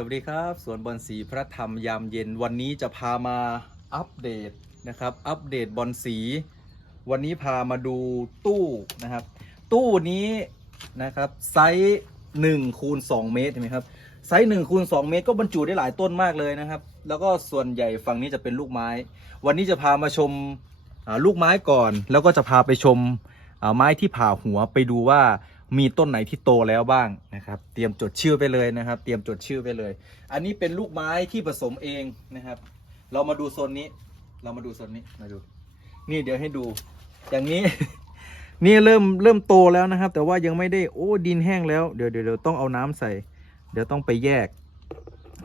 สวัสดีครับสวนบอลสีพระธรรมยามเย็นวันนี้จะพามาอัปเดตนะครับ อัปเดตบอลสี วันนี้พามาดูตู้นะครับ ตู้นี้นะครับไซส์1คูณ2เมตรเห็นไหมครับไซส์1คูณ2เมตรก็บรรจุได้หลายต้นมากเลยนะครับ แล้วก็ส่วนใหญ่ฝั่งนี้จะเป็นลูกไม้ วันนี้จะพามาชมลูกไม้ก่อน แล้วก็จะพาไปชมไม้ที่ผ่าหัวไปดูว่า มีต้นไหนที่โตแล้วบ้างนะครับ เตรียมจดชื่อไปเลยนะครับ เตรียมจดชื่อไปเลย อันนี้เป็นลูกไม้ที่ผสมเองนะครับ เรามาดูโซนนี้ เรามาดูโซนนี้มาดู นี่เดี๋ยวให้ดู อย่างนี้ นี่เริ่มเริ่มโตแล้วนะครับ แต่ว่ายังไม่ได้โอ้ดินแห้งแล้วเดี๋ยวเดี๋ยวเดี๋ยวต้องเอาน้ำใส่ เดี๋ยวต้องไปแยก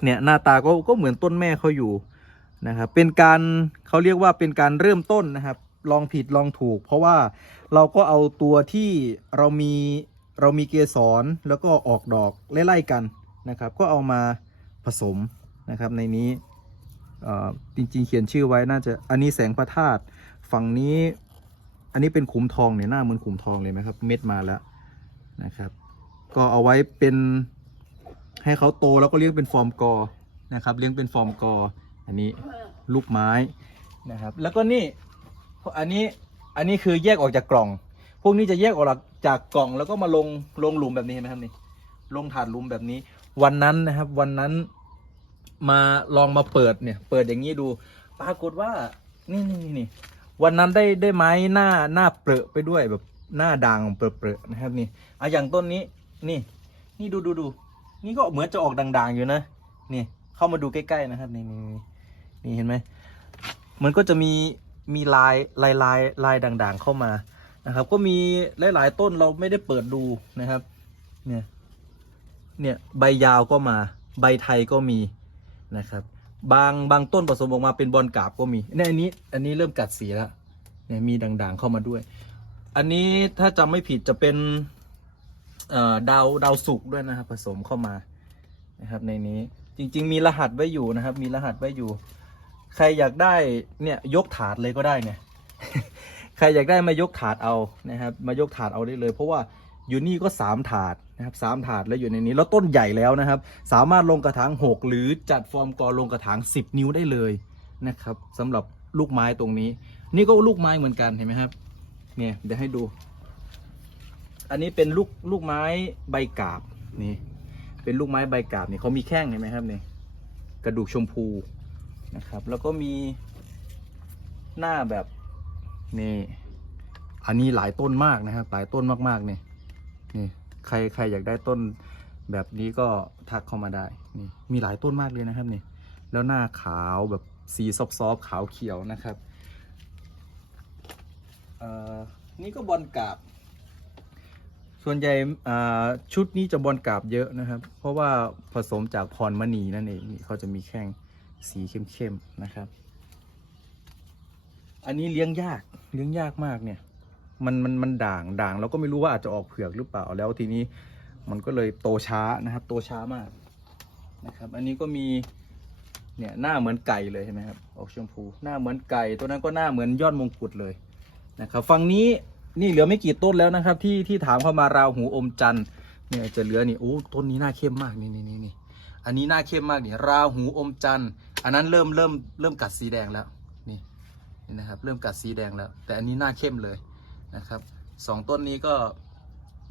เนี่ยหน้าตาก็ก็เหมือนต้นแม่เขาอยู่นะครับ เป็นการเขาเรียกว่าเป็นการเริ่มต้นนะครับลองผิดลองถูก เพราะว่าเราก็เอาตัวที่เรามี เรามีเกสรแล้วก็ออกดอกไล่ๆกันนะครับ ก็เอามาผสมนะครับในนี้จริงๆ เขียนชื่อไว้น่าจะอันนี้แสงพระธาตุฝั่งนี้อันนี้เป็นขุมทองเนี่ยหน้าเหมือนขุมทองเลยไหมครับ เม็ดมาแล้วนะครับ ก็เอาไว้เป็นให้เขาโตแล้วก็เลี้ยงเป็นฟอร์มกอนะครับเลี้ยงเป็นฟอร์มกอ อันนี้ลูกไม้นะครับ แล้วก็นี่อันนี้อันนี้คือแยกออกจากกล่อง พวกนี้จะแยกออกจากกล่องแล้วก็มาลงลงหลุมแบบนี้เห็นไหมครับนี่ลงถาดหลุมแบบนี้ วันนั้นนะครับ วันนั้นมาลองมาเปิดเนี่ย เปิดอย่างนี้ดู ปรากฏว่า นี่นี่นี่วันนั้นได้ได้ไม้หน้าหน้าเปรอะไปด้วยแบบหน้าด่างเปรอะเปรอะนะครับนี่อะอย่างต้นนี้นี่ นี่ดูดูดูนี่ก็เหมือนจะออกด่างๆอยู่นะนี่เข้ามาดูใกล้ๆนะครับนี่นี่นี่นี่เห็นไหมมันก็จะมีมีลายลายลายลายด่างๆเข้ามา นะครับ ก็มีหลาย ๆ ต้นเราไม่ได้เปิดดูนะครับ เนี่ย เนี่ยใบยาวก็มา ใบไทยก็มีนะครับ บางบางต้นผสมออกมาเป็นบอลกาบก็มีเนี่ยอันนี้ อันนี้เริ่มกัดสีแล้วเนี่ยมีด่างๆเข้ามาด้วย อันนี้ถ้าจำไม่ผิดจะเป็นเดาวดาวสุกด้วยนะครับ ผสมเข้ามานะครับ ในนี้จริง ๆ มีรหัสไว้อยู่นะครับ มีรหัสไว้อยู่ ใครอยากได้เนี่ยยกถาดเลยก็ได้เนี่ย ใครอยากได้มายกถาดเอานะครับ มายกถาดเอาได้เลย เพราะว่าอยู่นี่ก็สามถาดนะครับสามถาดแล้วอยู่ในนี้แล้วต้นใหญ่แล้วนะครับ สามารถลงกระถาง 6 หรือจัดฟอร์มกอลงกระถาง 10 นิ้วได้เลยนะครับสำหรับลูกไม้ตรงนี้ นี่ก็ลูกไม้เหมือนกันเห็นไหมครับเนี่ยเดี๋ยวให้ดู อันนี้เป็นลูกลูกไม้ใบกาบนี่เป็นลูกไม้ใบกาบนี่เขามีแข้งเห็นไหมครับเนี่ยกระดูกชมพูนะครับ แล้วก็มีหน้าแบบ นี่ อันนี้หลายต้นมากนะครับ หลายต้นมากๆเนี่ยนี่ ใครใครอยากได้ต้นแบบนี้ก็ทักเข้ามาได้นี่มีหลายต้นมากเลยนะครับนี่แล้วหน้าขาวแบบสีซอฟๆขาวเขียวนะครับเอ่อนี่ก็บอลกาบ ส่วนใหญ่อ่าชุดนี้จะบอลกาบเยอะนะครับ เพราะว่าผสมจากพรมณีนั่นเองนี่เขาจะมีแข้งสีเข้มๆนะครับ อันนี้เลี้ยงยากเลี้ยงยากมากเนี่ย มันมันมันด่างด่างเราก็ไม่รู้ว่าอาจจะออกเผือกหรือเปล่าแล้วทีนี้มันก็เลยโตช้านะครับ โตช้ามากนะครับ อันนี้ก็มีเนี่ยหน้าเหมือนไก่เลยเห็นไหมครับออกชมพู หน้าเหมือนไก่ตัวนั้นก็หน้าเหมือนยอดมงกุฎเลยนะครับฝั่งนี้นี่เหลือไม่กี่ต้นแล้วนะครับ ที่ที่ถามเข้ามาราวหูอมจันทร์เนี่ยจะเหลือนี่โอ้ต้นนี้หน้าเข้มมากนี่นี่นี่นี่อันนี้หน้าเข้มมากเนี่ยราหูอมจันทร์อันนั้นเริ่มเริ่มเริ่มกัดสีแดงแล้ว นี่นะครับ เริ่มกัดสีแดงแล้ว แต่อันนี้หน้าเข้มเลยนะครับสองต้นนี้ก็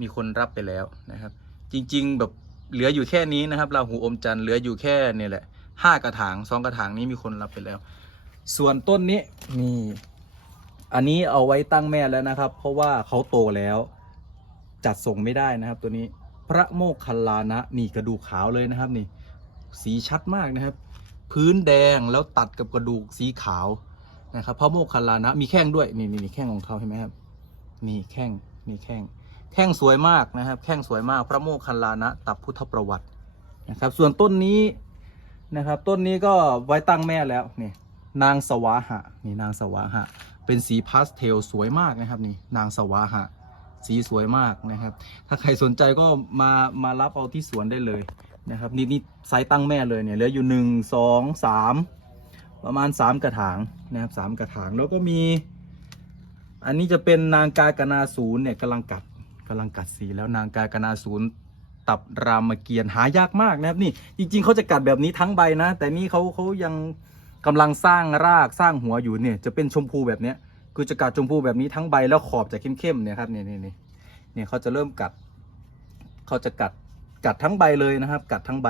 มีคนรับไปแล้วนะครับ จริงๆแบบเหลืออยู่แค่นี้นะครับราหูอมจันทร์เหลืออยู่แค่เนี่ยแหละห้ากระถางสองกระถางนี้มีคนรับไปแล้ว ส่วนต้นนี้นี่อันนี้เอาไว้ตั้งแม่แล้วนะครับ เพราะว่าเขาโตแล้วจัดส่งไม่ได้นะครับ ตัวนี้พระโมคคัลลานะนี่กระดูกขาวเลยนะครับนี่ สีชัดมากนะครับ พื้นแดงแล้วตัดกับกระดูกสีขาว นะครับพระโมคคัลลานะ มีแข้งด้วยนี่นี่นี่แข้งของเขาเห็นไหมครับนี่แข้งนี่แข้งแข้งสวยมากนะครับ แข้งสวยมากพระโมคคัลลานะ ตับพุทธประวัตินะครับ ส่วนต้นนี้นะครับ ต้นนี้ก็ไว้ตั้งแม่แล้วนี่นางสวาหะนี่นางสวาหะ เป็นสีพาสเทลสวยมากนะครับนี่นางสวาหะ สีสวยมากนะครับ ถ้าใครสนใจก็มามารับเอาที่สวนได้เลยนะครับ นี่นี่ไซตั้งแม่เลยเนี่ยเหลืออยู่หนึ่งสองสาม ประมาณสามกระถางนะครับสามกระถางแล้วก็มี อันนี้จะเป็นนางกากนาศูนย์เนี่ยกำลังกัดกำลังกัดสีแล้วนางกากนาศูนย์ตับรามเกียรติ์หายากมากนะครับนี่จริง ๆเขาจะกัดแบบนี้ทั้งใบนะ แต่นี่เขาเขายังกำลังสร้างรากสร้างหัวอยู่เนี่ยจะเป็นชมพูแบบเนี้ยคือจะกัดชมพูแบบนี้ทั้งใบแล้วขอบจะเข้มๆเนี่ยครับนี่ยเนี่ยเนี่ยเนี่ยเขาจะเริ่มกัดเขาจะกัดกัดทั้งใบเลยนะครับ กัดทั้งใบ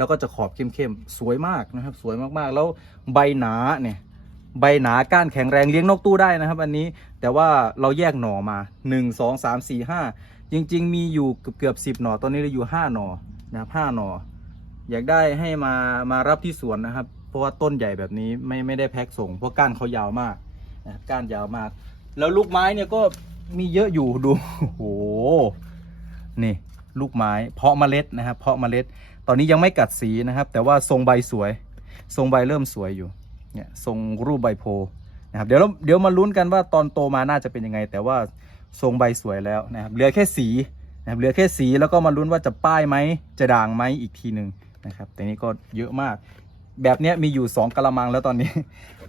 แล้วก็จะขอบเข้มๆ สวยมากนะครับ สวยมากๆ แล้วใบหนาเนี่ย ใบหนาก้านแข็งแรงเลี้ยงนกตู้ได้นะครับ อันนี้ แต่ว่าเราแยกหน่อมา 1 2 3 4 5 จริง ๆ มีอยู่เกือบเกือบสิบหน่อ ตอนนี้เราอยู่ 5 หน่อนะครับ5หน่อ อยากได้ให้มา มารับที่สวนนะครับ เพราะว่าต้นใหญ่แบบนี้ไม่ไม่ได้แพ็คส่ง เพราะก้านเขายาวมากนะครับก้านยาวมาก แล้วลูกไม้เนี่ยก็มีเยอะอยู่ดู โอ้โห นี่ลูกไม้ เพาะเมล็ดนะครับ เพาะเมล็ด อนนี้ยังไม่กัดสีนะครับ แต่ว่าทรงใบสวย ทรงใบเริ่มสวยอยู่เนี่ยทรงรูปใบโพนะครับเดี๋ยวเดี๋ยวมาลุ้นกันว่าตอนโตมาน่าจะเป็นยังไง แต่ว่าทรงใบสวยแล้วนะครับเหลือแค่สีนะครับเหลือแค่สีแล้วก็มาลุ้นว่าจะป้ายไหมจะด่างไหมอีกทีหนึ่งนะครับแต่นี้ก็เยอะมาก แบบนี้มีอยู่ 2กะละมังแล้วตอนนี้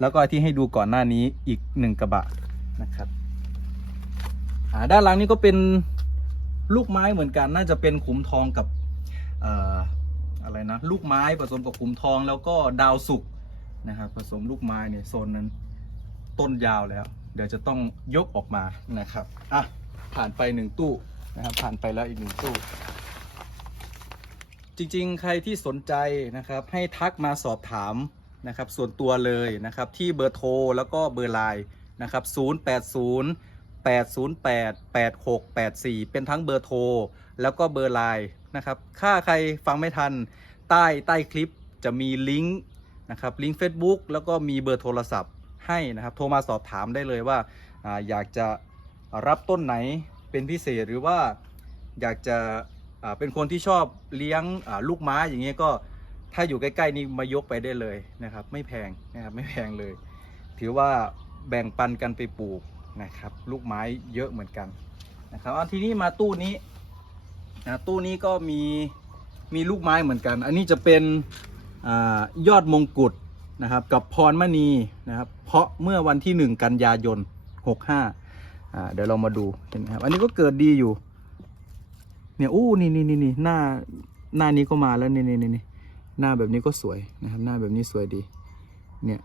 แล้วก็ที่ให้ดูก่อนหน้านี้อีกหนึ่งกระบะนะครับด้านหลังนี้ก็เป็นลูกไม้เหมือนกัน น่าจะเป็นขุมทองกับเอะไรนะลูกไม้ผสมกับขุมทองแล้วก็ดาวสุกนะครับผสมลูกไม้เนี่ยโซนนั้นต้นยาวแล้ว เดี๋ยวจะต้องยกออกมานะครับอะผ่านไปหนึ่งตู้นะครับผ่านไปแล้วอีกหนึ่งตู้ จริงๆ ใครที่สนใจนะครับให้ทักมาสอบถามนะครับส่วนตัวเลยนะครับที่เบอร์โทรแล้วก็เบอร์ไลน์นะครับ080 808 8684 เป็นทั้งเบอร์โทร แล้วก็เบอร์ไลน์ นะครับถ้าใครฟังไม่ทันใต้ใต้คลิปจะมีลิงก์นะครับลิงก์ Facebook แล้วก็มีเบอร์โทรศัพท์ให้นะครับโทรมาสอบถามได้เลยว่าออยากจะรับต้นไหนเป็นพิเศษหรือว่าอยากจะเป็นคนที่ชอบเลี้ยงลูกไม้อย่างเงี้ยก็ถ้าอยู่ใกล้ๆนี่มายกไปได้เลยนะครับ ไม่แพงนะครับไม่แพงเลย ถือว่าแบ่งปันกันไปปลูกนะครับ ลูกไม้เยอะเหมือนกันนะครับอันทีนี้มาตู้นี้ นะตู้นี้ก็มีมีลูกไม้เหมือนกัน อันนี้จะเป็นอยอดมงกุฎนะครับกับพรมณีนะครับ เพราะเมื่อวันที่ 1 กันยายน 65อ่าเดี๋ยวเรามาดูเห็นไหมครับอันนี้ก็เกิดดีอยู่เนี่ยอู้นี่นี่นี่นี่หน้าหน้านี้ก็มาแล้วนี่นี่นี่นี่หน้าแบบนี้ก็สวยนะครับ หน้าแบบนี้สวยดีเนี่ย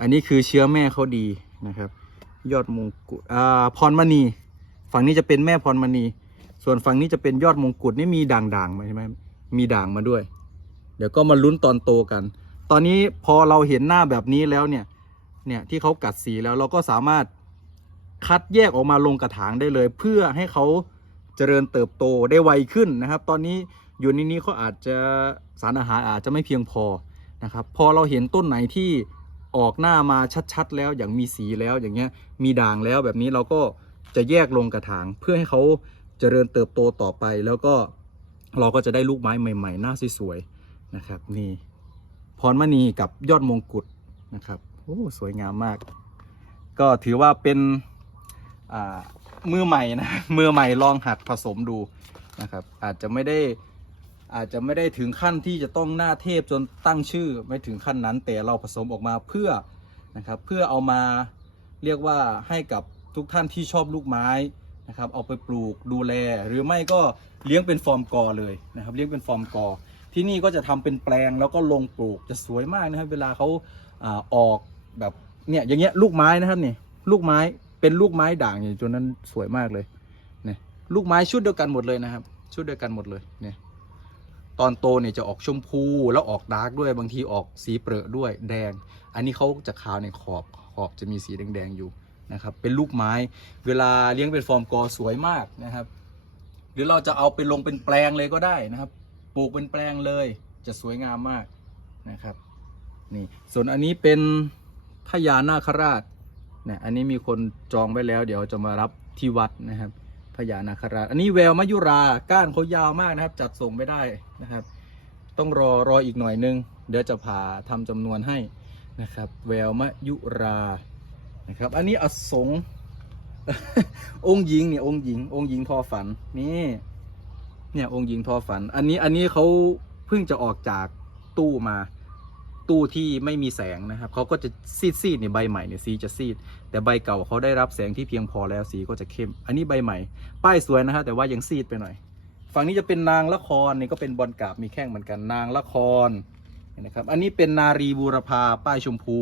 อันนี้คือเชื้อแม่เขาดีนะครับ ยอดมงกุฎอ่าพรมณี ฝั่งนี้จะเป็นแม่พรมณี ส่วนฝั่งนี้จะเป็นยอดมงกุฎนี่มีด่างๆมาใช่ไหมมีด่างมาด้วย เดี๋ยวก็มาลุ้นตอนโตกัน ตอนนี้พอเราเห็นหน้าแบบนี้แล้วเนี่ย เนี่ยที่เขากัดสีแล้วเราก็สามารถคัดแยกออกมาลงกระถางได้เลย เพื่อให้เขาเจริญเติบโตได้ไวขึ้นนะครับ ตอนนี้อยู่ในนี้เขาอาจจะสารอาหารอาจจะไม่เพียงพอนะครับ พอเราเห็นต้นไหนที่ออกหน้ามาชัดๆ แล้วอย่างมีสีแล้วอย่างเงี้ยมีด่างแล้วแบบนี้เราก็จะแยกลงกระถางเพื่อให้เขา เจริญเติบโตต่อไป แล้วก็เราก็จะได้ลูกไม้ใหม่ๆ หน้าสวยๆนะครับนี่พรมณีกับยอดมงกุฎนะครับโอ้สวยงามมาก ก็ถือว่าเป็นอ่ามือใหม่นะมือใหม่ลองหัดผสมดูนะครับ อาจจะไม่ได้อาจจะไม่ได้ถึงขั้นที่จะต้องหน้าเทพจนตั้งชื่อไม่ถึงขั้นนั้น แต่เราผสมออกมาเพื่อนะครับเพื่อเอามาเรียกว่าให้กับทุกท่านที่ชอบลูกไม้ นะครับเอาไปปลูกดูแล หรือไม่ก็เลี้ยงเป็นฟอร์มกอเลยนะครับเลี้ยงเป็นฟอร์มกอ ที่นี่ก็จะทำเป็นแปลงแล้วก็ลงปลูกจะสวยมากนะครับเวลาเขาอาออกแบบเนี่ยอย่างเงี้ยลูกไม้นะครับนี่ลูกไม้เป็นลูกไม้ด่างอย่างจนนั้นสวยมากเลยเนี่ยลูกไม้ชุดเดียวกันหมดเลยนะครับ ชุดเดียวกันหมดเลยเนี่ยตอนโตเนี่ยจะออกชมพูแล้วออกดาร์กด้วยบางทีออกสีเปรอะด้วยแดง อันนี้เขาจะขาวในขอบขอบจะมีสีแดงๆอยู่ นะครับเป็นลูกไม้ เวลาเลี้ยงเป็นฟอร์มกอสวยมากนะครับ หรือเราจะเอาไปลงเป็นแปลงเลยก็ได้นะครับ ปลูกเป็นแปลงเลยจะสวยงามมากนะครับนี่ส่วนอันนี้เป็นพญานาคราชนี่ยอันนี้มีคนจองไว้แล้ว เดี๋ยวจะมารับที่วัดนะครับพญานาคราช อันนี้แววมยุราก้านเขายาวมากนะครับ จัดส่งไม่ได้นะครับ ต้องรอรออีกหน่อยนึง เดี๋ยวจะผ่าทำจำนวนให้นะครับ แววมยุรา นะครับ อันนี้อสงองค์หญิงเนี่ยองค์หญิง องค์หญิงทอฝันนี่เนี่ยองค์หญิงทอฝัน อันนี้อันนี้เขาเพิ่งจะออกจากตู้มาตู้ที่ไม่มีแสงนะครับเขาก็จะซีดซีดเนี่ยใบใหม่เนี่ยสีจะซีด แต่ใบเก่าเขาได้รับแสงที่เพียงพอแล้วสีก็จะเข้ม อันนี้ใบใหม่ ป้ายสวยนะครับแต่ว่ายังซีดไปหน่อย ฝั่งนี้จะเป็นนางละครนี่ก็เป็นบอลกาบมีแข้งเหมือนกันนางละครนะครับอันนี้เป็นนารีบูรพาป้ายชมพู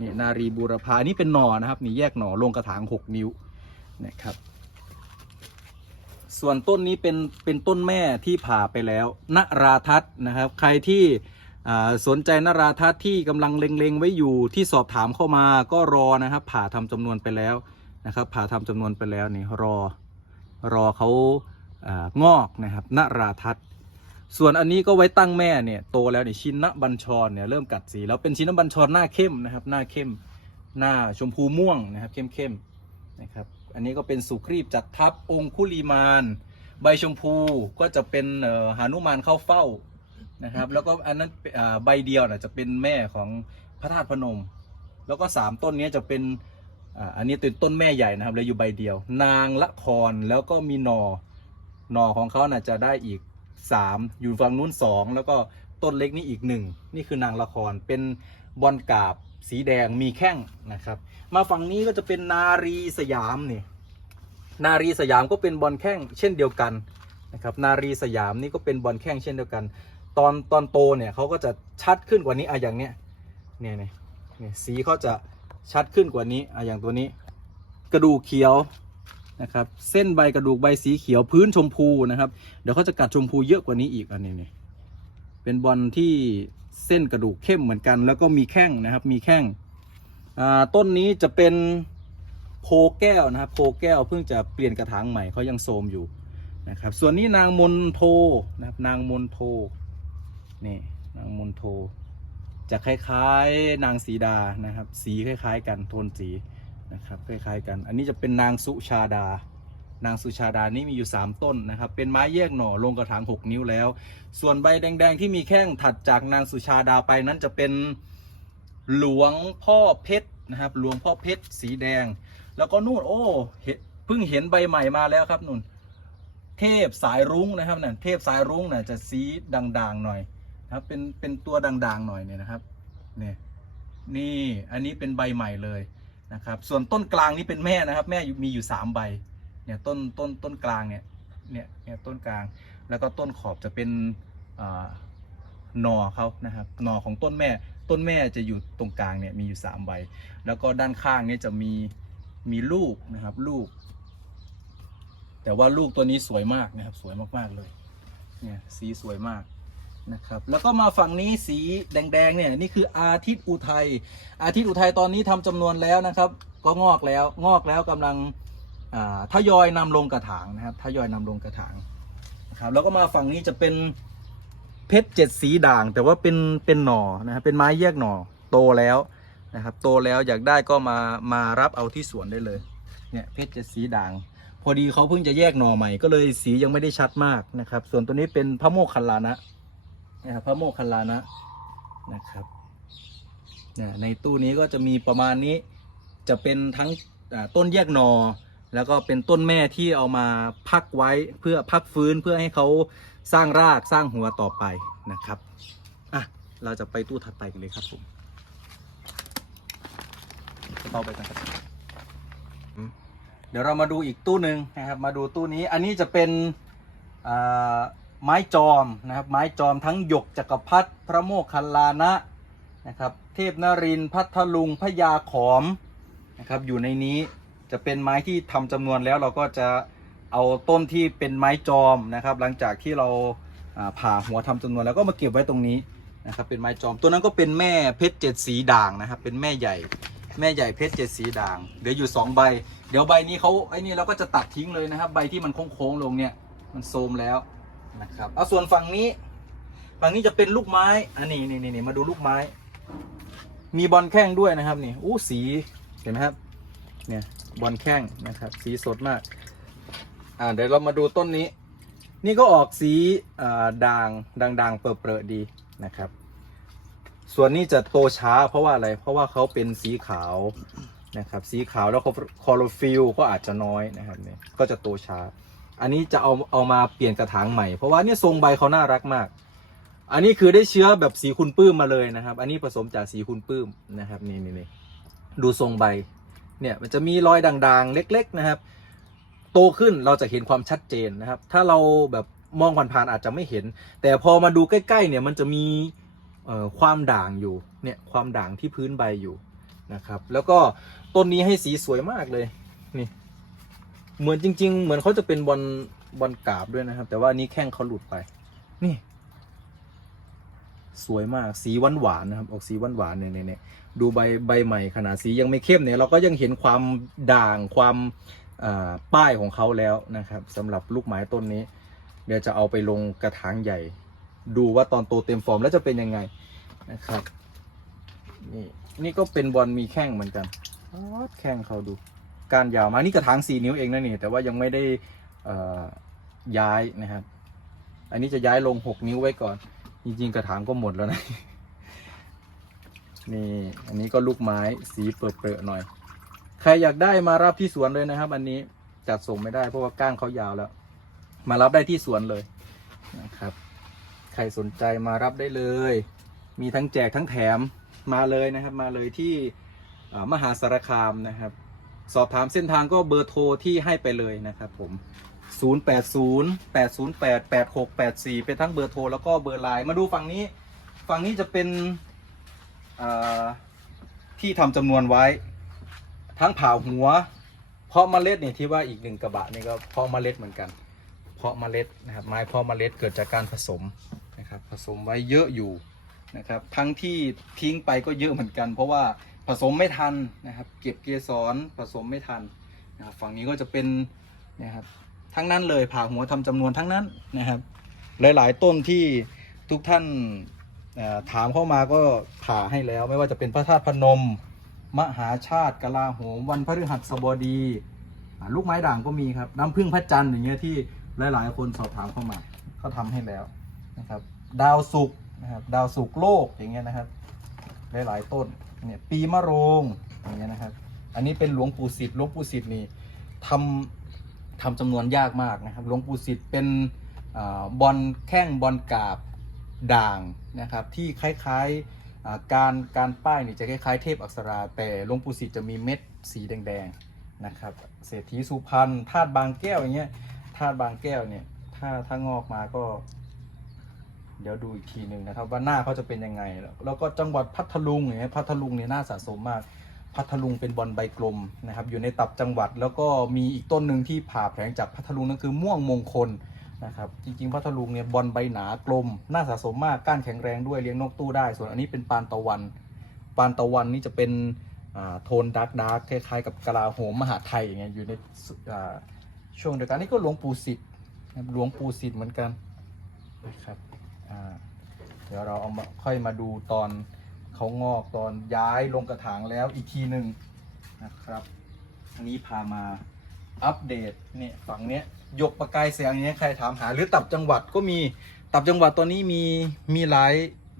นี่นารีบูรพาอันนี้เป็นหน่อนะครับนี่แยกหน่อลงกระถาง 6 นิ้วนะครับ ส่วนต้นนี้เป็นเป็นต้นแม่ที่ผ่าไปแล้วนราทัศนะครับ ใครที่สนใจนราทัศที่กำลังเล็งๆ ไว้อยู่ที่สอบถามเข้ามาก็รอนะครับ ผ่าทำจำนวนไปแล้วนะครับผ่าทำจำนวนไปแล้วนี่รอรอเขาอางอกนะครับนราทัศน์ ส่วนอันนี้ก็ไว้ตั้งแม่เนี่ยโตแล้วเนี่ยชินนบัญชรเนี่ยเริ่มกัดสีแล้วเป็นชินนบัญชรหน้าเข้มนะครับ หน้าเข้มหน้าชมพูม่วงนะครับเข้มเข้มๆนะครับอันนี้ก็เป็นสุครีบจัดทับองคุลีมาน ใบชมพูก็จะเป็นหานุมานเข้าเฝ้านะครับ แล้วก็อันนั้นใบเดียวนะจะเป็นแม่ของพระธาตุพนม แล้วก็สามต้นนี้จะเป็นอันนี้เป็นต้นแม่ใหญ่นะครับเลยอยู่ใบเดียว นางละครแล้วก็มีหนอหนอของเขาน่ะจะได้อีก สามอยู่ฝั่งนู้นสองแล้วก็ต้นเล็กนี่อีกหนึ่งนี่คือนางละครเป็นบอลกาบสีแดงมีแข้งนะครับ มาฝั่งนี้ก็จะเป็นนารีสยามนี่นารีสยามก็เป็นบอลแข้งเช่นเดียวกันนะครับนารีสยามนี่ก็เป็นบอลแข้งเช่นเดียวกัน ตอนตอนโตเนี่ยเขาก็จะชัดขึ้นกว่านี้อะอย่างเนี้ยเนี่ยเนี่ยเนี่ยสีเขาจะชัดขึ้นกว่านี้อะอย่างตัวนี้ กระดูกเขียว นะครับเส้นใบกระดูกใบสีเขียวพื้นชมพูนะครับ เดี๋ยวเขาจะกัดชมพูเยอะกว่านี้อีกอันนี้เนี่ยเป็นบอลที่เส้นกระดูกเข้มเหมือนกัน แล้วก็มีแข้งนะครับมีแข้งต้นนี้จะเป็นโพแก้วนะครับโพแก้วเพิ่งจะเปลี่ยนกระถางใหม่เขายังโทมอยู่นะครับส่วนนี้นางมนโทนะครับนางมนโทนี่นางมนโทจะคล้ายๆนางสีดานะครับ สีคล้าย ๆ กันโทนสี นะครับคล้ายๆกัน อันนี้จะเป็นนางสุชาดา นางสุชาดานี่มีอยู่ 3 ต้นนะครับ เป็นไม้แยกหน่อลงกระถาง 6 นิ้วแล้ว ส่วนใบแดง ๆ ที่มีแข้งถัดจากนางสุชาดาไปนั้นจะเป็นหลวงพ่อเพชรนะครับ หลวงพ่อเพชรสีแดง แล้วก็นู่นโอ้เห็นเพิ่งเห็นใบใหม่มาแล้วครับนู่น เทพสายรุ้งนะครับน่ะเทพสายรุ้งน่ะจะสีด่างๆหน่อยนะครับเป็นเป็นตัวด่างๆหน่อยเนี่ยนะครับเนี่ยนี่อันนี้เป็นใบใหม่เลย นะครับ ส่วนต้นกลางนี่เป็นแม่นะครับ แม่มีอยู่สามใบ เนี่ยต้นต้นต้นกลางเนี่ย เนี่ยเนี่ยต้นกลาง แล้วก็ต้นขอบจะเป็นอ่าหน่อเขานะครับ หน่อของต้นแม่ ต้นแม่จะอยู่ตรงกลางเนี่ยมีอยู่สามใบ แล้วก็ด้านข้างเนี่ยจะมีมีลูกนะครับลูก แต่ว่าลูกตัวนี้สวยมากนะครับ สวยมากๆเลย เนี่ยสีสวยมาก นะครับแล้วก็มาฝั่งนี้สีแดงๆเนี่ยนี่คืออาทิตย์อุทัยอาทิตย์อุทัยตอนนี้ทำจำนวนแล้วนะครับ ก็งอกแล้วงอกแล้วกำลังทยอยนำลงกระถางนะครับทยอยนำลงกระถางนะครับแล้วก็มาฝั่งนี้จะเป็นเพชรเจ็ดสีด่าง แต่ว่าเป็นเป็นหน่อนะครับเป็นไม้แยกหน่อโตแล้วนะครับโตแล้วอยากได้ก็มามารับเอาที่สวนได้เลยเนี่ยเพชรเจะสีด่าง พอดีเขาเพิ่งจะแยกหน่อใหม่ก็เลยสียังไม่ได้ชัดมากนะครับส่วนตัวนี้เป็นพระโมคคัลลานะ นะครับพระโมคคัลลานะนะครับในตู้นี้ก็จะมีประมาณนี้จะเป็นทั้งต้นแยกหนอ แล้วก็เป็นต้นแม่ที่เอามาพักไว้เพื่อพักฟื้นเพื่อให้เขาสร้างรากสร้างหัวต่อไปนะครับอะเราจะไปตู้ถัดไปกันเลยครับผมต่อไปกันครับเดี๋ยวเรามาดูอีกตู้หนึ่งนะครับ มาดูตู้นี้อันนี้จะเป็น ไม้จอมนะครับ ไม้จอมทั้งหยกจักรพรรดิพระโมคคัลลานะนะครับ เทพนรินพัทลุงพญาขอมนะครับ อยู่ในนี้จะเป็นไม้ที่ทำจำนวนแล้วเราก็จะเอาต้นที่เป็นไม้จอมนะครับ หลังจากที่เราผ่าหัวทำจำนวนแล้วก็มาเก็บไว้ตรงนี้นะครับเป็นไม้จอมตัวนั้นก็เป็นแม่เพชรเจ็ดสีด่างนะครับ เป็นแม่ใหญ่แม่ใหญ่เพชรเจ็ดสีด่างเหลืออยู่สองใบ เดี๋ยวใบนี้เขาไอ้นี่เราก็จะตัดทิ้งเลยนะครับ ใบที่มันโค้งๆลงเนี่ยมันโทรมแล้ว นะครับ เอาส่วนฝั่งนี้ ฝั่งนี้จะเป็นลูกไม้ อันนี้นี่นี่นมาดูลูกไม้ มีบอลแข้งด้วยนะครับนี่อู้สีเห็นไหมครับเนี่ยบอลแข้งนะครับ สีสดมาก อ่าเดี๋ยวเรามาดูต้นนี้ นี่ก็ออกสีอ่าด่างด่างๆเปรอะๆดีนะครับ ส่วนนี้จะโตช้า เพราะว่าอะไร เพราะว่าเขาเป็นสีขาวนะครับ สีขาวแล้วคลอโรฟิลก็อาจจะน้อยนะครับเนี่ยก็จะโตช้า อันนี้จะเอาเอามาเปลี่ยนกระถางใหม่ เพราะว่าเนี่ยทรงใบเขาน่ารักมาก อันนี้คือได้เชื้อแบบสีคุณปื้มมาเลยนะครับ อันนี้ผสมจากสีคุณปื้มนะครับนี่นี่นี่ดูทรงใบ เนี่ยมันจะมีรอยด่างๆ เล็ก ๆนะครับ โตขึ้นเราจะเห็นความชัดเจนนะครับ ถ้าเราแบบมองผ่านๆอาจจะไม่เห็น แต่พอมาดูใกล้ๆเนี่ยมันจะมีความด่างอยู่เนี่ยความด่างที่พื้นใบอยู่นะครับ แล้วก็ต้นนี้ให้สีสวยมากเลยนี่ เหมือนจริง ๆ เหมือนเขาจะเป็นบอลบอลกราบด้วยนะครับ แต่ว่าอันนี้แข้งเขาหลุดไป นี่ สวยมากสีหวานหวานๆนะครับ ออกสีหวานหวานๆเนี่ยเนี่ยเนี่ยดูใบใบใหม่ขนาดสียังไม่เข้มเนี่ยเราก็ยังเห็นความด่างความป้ายของเขาแล้วนะครับสำหรับลูกไม้ต้นนี้ เดี๋ยวจะเอาไปลงกระถางใหญ่ ดูว่าตอนโตเต็มฟอร์มแล้วจะเป็นยังไงนะครับ นี่นี่ก็เป็นบอลมีแข้งเหมือนกันแข้งเขาดู การยาวมานี่กระถางสี่นิ้วเองนะนี่แต่ว่ายังไม่ได้ย้ายนะครับ อันนี้จะย้ายลงหกนิ้วไว้ก่อน จริงๆ กระถางก็หมดแล้วนะนี่อันนี้ก็ลูกไม้สีเปิดๆหน่อย ใครอยากได้มารับที่สวนเลยนะครับ อันนี้จัดส่งไม่ได้เพราะว่าก้านเขายาวแล้ว มารับได้ที่สวนเลยนะครับ ใครสนใจมารับได้เลย มีทั้งแจกทั้งแถมมาเลยนะครับ มาเลยที่มหาสารคามนะครับ สอบถามเส้นทางก็เบอร์โทรที่ให้ไปเลยนะครับผม 080 808 8684 เป็นทั้งเบอร์โทรแล้วก็เบอร์ไลน์มาดูฝั่งนี้ ฝั่งนี้จะเป็นที่ทำจำนวนไว้ ทั้งผ่าหัว เพาะเมล็ดเนี่ยที่ว่าอีกหนึ่งกระบะนี่ก็เพาะเมล็ดเหมือนกัน เพาะเมล็ดนะครับไม้เพาะเมล็ดเกิดจากการผสมนะครับผสมไว้เยอะอยู่นะครับทั้งที่ทิ้งไปก็เยอะเหมือนกัน เพราะว่า ผสมไม่ทันนะครับ เก็บเกสรผสมไม่ทันนะครับฝั่งนี้ก็จะเป็นนะครับทั้งนั้นเลยผ่าหัวทำจำนวนทั้งนั้นนะครับ หลาย ๆ ต้นที่ทุกท่านถามเข้ามาก็ผ่าให้แล้วไม่ว่าจะเป็นพระธาตุพนม มหาชาติกลาโหม วันพฤหัสบดี ลูกไม้ด่างก็มีครับ น้ำพึ่งพระจันทร์อย่างเงี้ยที่หลาย ๆ คนสอบถามเข้ามาเขาทำให้แล้วนะครับ ดาวศุกนะครับดาวศุกโลกอย่างเงี้ยนะครับ หลาย ๆ ต้น เนี่ยปีมะโรงอย่างเงี้ยนะครับ อันนี้เป็นหลวงปู่สิทธิ์หลวงปู่สิทธิ์นี่ทำทำจำนวนยากมากนะครับหลวงปู่สิทธิ์เป็นอบอลแข้งบอลกาบด่างนะครับที่คล้ายๆการการป้ายนี่จะคล้ายๆเทพอักษรา แต่หลวงปู่สิทธิ์จะมีเม็ดสีแดงๆนะครับเศรษฐีสุพรรณธาตุบางแก้วอย่างเงี้ยธาตุบางแก้วเนี่ยถ้าถ้างอกมาก็ เดี๋ยวดูอีกทีหนึ่งนะครับ ว่าหน้าเขาจะเป็นยังไง แล้วแล้วก็จังหวัดพัทลุงอย่างเงี้ยพัทลุงเนี่ยน่าสะสมมาก พัทลุงเป็นบอลใบกลมนะครับอยู่ในตับจังหวัดแล้วก็มีอีกต้นหนึ่งที่ผ่าแผลงจากพัทลุงนั่นคือม่วงมงคลนะครับจริงๆพัทลุงเนี่ยบอลใบหนากลมน่าสะสมมากก้านแข็งแรงด้วยเลี้ยงนกตู้ได้ ส่วนอันนี้เป็นปานตะวัน ปานตะวันนี่จะเป็นโทนดาร์กดาร์กคล้ายๆกับกะลาโหมมหาไทยอย่างเงี้ยอยู่ในช่วงเดียวกันนี่ก็หลวงปู่สิทธิ์หลวงปู่สิทธิ์เหมือนกันนะครับ อ่าเดี๋ยวเราเอามาค่อยมาดูตอนเขางอกตอนย้ายลงกระถางแล้วอีกทีหนึ่งนะครับอันนี้พามาอัปเดตเนี่ยฝั่งเนี้ยยกประกายแสงเนี้ยใครถามหาหรือตับจังหวัดก็มีตับจังหวัดตัวนี้มีมีหลาย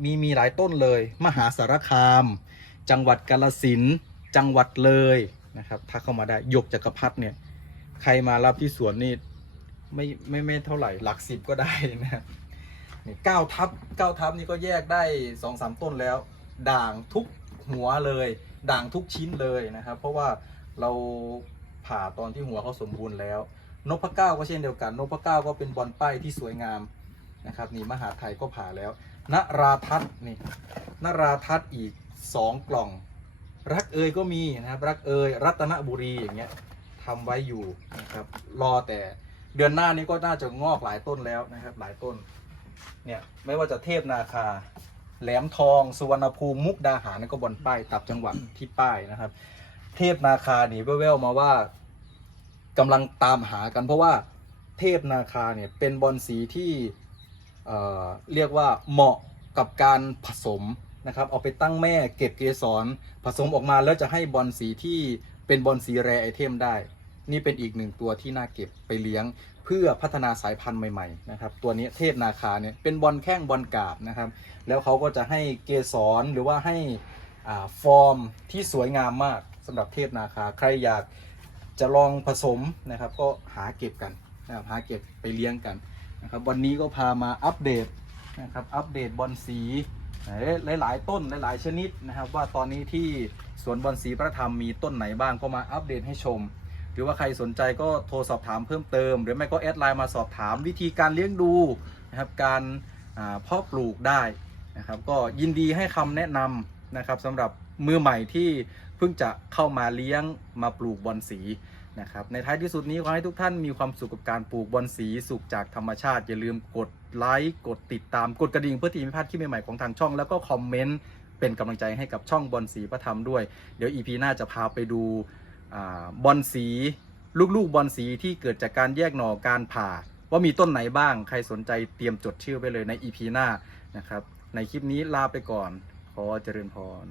มีมีหลายต้นเลย มหาสารคาม จังหวัดกาลสินจังหวัดเลยนะครับถ้าเข้ามาได้ยกจักรพรรดิเนี่ยใครมารับที่สวนนี่ไม่ไม่ไม่เท่าไหร่หลักสิบก็ได้นะครับ นี่เก้าทับเก้าทับนี่ก็แยกได้สองสามต้นแล้ว ด่างทุกหัวเลย ด่างทุกชิ้นเลยนะครับ เพราะว่าเราผ่าตอนที่หัวเขาสมบูรณ์แล้ว นพเก้าก็เช่นเดียวกัน นพเก้าก็เป็นบอลป้ายที่สวยงามนะครับนี่มหาไทยก็ผ่าแล้วนราทัศน์นี่นราทัศน์อีกสองกล่อง รักเอยก็มีนะครับ รักเอยรัตนบุรีอย่างเงี้ยทำไว้อยู่นะครับ รอแต่เดือนหน้านี้ก็น่าจะงอกหลายต้นแล้วนะครับ หลายต้น เนี่ยไม่ว่าจะเทพนาคา แหลมทอง สุวรรณภูมิมุกดาหารนั่นก็บนป้ายตับจังหวัดที่ป้ายนะครับ เทพนาคานี่แว่วๆมาว่ากำลังตามหากันเพราะว่าเทพนาคาเนี่ยเป็นบอลสีที่เอ่อเรียกว่าเหมาะกับการผสมนะครับเอาไปตั้งแม่เก็บเกสรผสมออกมาแล้วจะให้บอลสีที่เป็นบอลสีแรไอเทมได้ นี่เป็นอีกหนึ่งตัวที่น่าเก็บไปเลี้ยง เพื่อพัฒนาสายพันธุ์ใหม่ๆนะครับตัวนี้เทพนาคาเนี่ยเป็นบอลแข้งบอลกาบนะครับ แล้วเขาก็จะให้เกสรหรือว่าให้อ่าฟอร์มที่สวยงามมากสำหรับเทพนาคา ใครอยากจะลองผสมนะครับ ก็หาเก็บกันนะครับหาเก็บไปเลี้ยงกันนะครับ วันนี้ก็พามาอัปเดตนะครับอัปเดตบอลสีหลายๆ ต้นหลายๆชนิดนะครับ ว่าตอนนี้ที่สวนบอลสีพระธรรมมีต้นไหนบ้างก็มาอัปเดตให้ชม หรือว่าใครสนใจก็โทรสอบถามเพิ่มเติม หรือไม่ก็แอดไลน์มาสอบถามวิธีการเลี้ยงดูนะครับการเพาะปลูกได้นะครับก็ยินดีให้คำแนะนำนะครับสำหรับมือใหม่ที่เพิ่งจะเข้ามาเลี้ยงมาปลูกบอนสีนะครับในท้ายที่สุดนี้ขอให้ทุกท่านมีความสุขกับการปลูกบอนสีสุขจากธรรมชาติ อย่าลืมกดไลค์กดติดตามกดกระดิ่งเพื่อที่ไม่พลาดคลิปใหม่ๆของทางช่อง แล้วก็คอมเมนต์เป็นกำลังใจให้กับช่องบอลสีพระธรรมด้วย เดี๋ยวอีพีหน้าจะพาไปดู บอลสี ลูกๆบอลสีที่เกิดจากการแยกหน่อการผ่า ว่ามีต้นไหนบ้างใครสนใจเตรียมจดชื่อไปเลยในอีพีหน้านะครับ ในคลิปนี้ลาไปก่อน ขอเจริญพร